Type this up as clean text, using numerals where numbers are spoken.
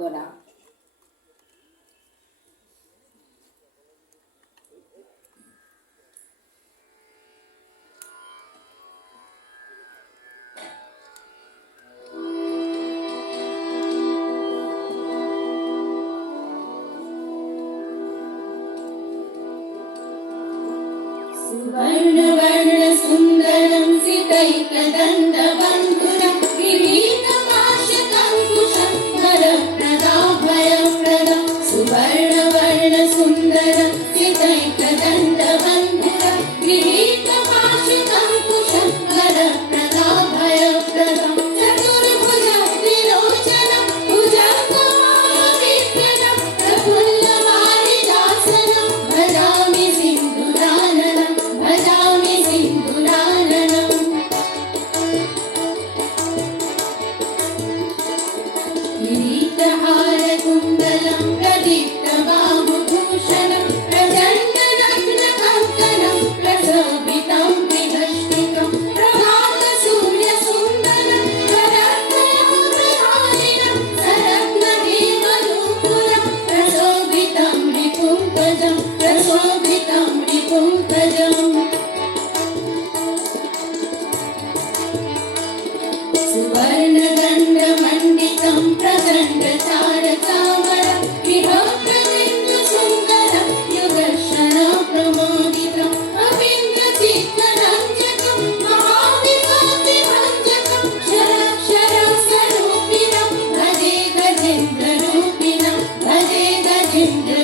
పొద్దున सुवर्ण वर्ण सुंदरं सितैकदण्डबन्धुरं किरीटमाशकङ्कुशं वरप्रदाभयप्रदं सुवर्ण वर्ण सुन्दरं सितैकदण्डबन्धुरं किरीटमाशकङ्कुशं वरप्रदाभयप्रदं चतुर्भुजं त्रिलोचनं भुजङ्गमाविक्रमं प्रफुल्लमालिदासनं भजामि सिन्धुराननं भजामि सिन्धुराननम् किरीटहारकुण्डलं प्रदीप्तबाहुभूषणं प्रचण्डनग्नकङ्कणं प्रशोभितं त्रिदष्टिकं प्रभातसूर्यसुन्दरं वरप्रयोगहारिणं सरत्नहेमनूपुरं प्रशोभितं रिपुङ्कजं प्रशोभितं रिपुङ्कजम् सुवर्णदण्डमण्डितं प्रचण्डचारचामरं गृहप्रविन्दुसुन्दरं युगर्शनप्रमोदितं अविन्द्रचित्तरञ्जकं महाविभक्तिभञ्जकं शरक्षरस्वरूपिणं भजे गजेन्द्ररूपिणं भजे गजेन्द्र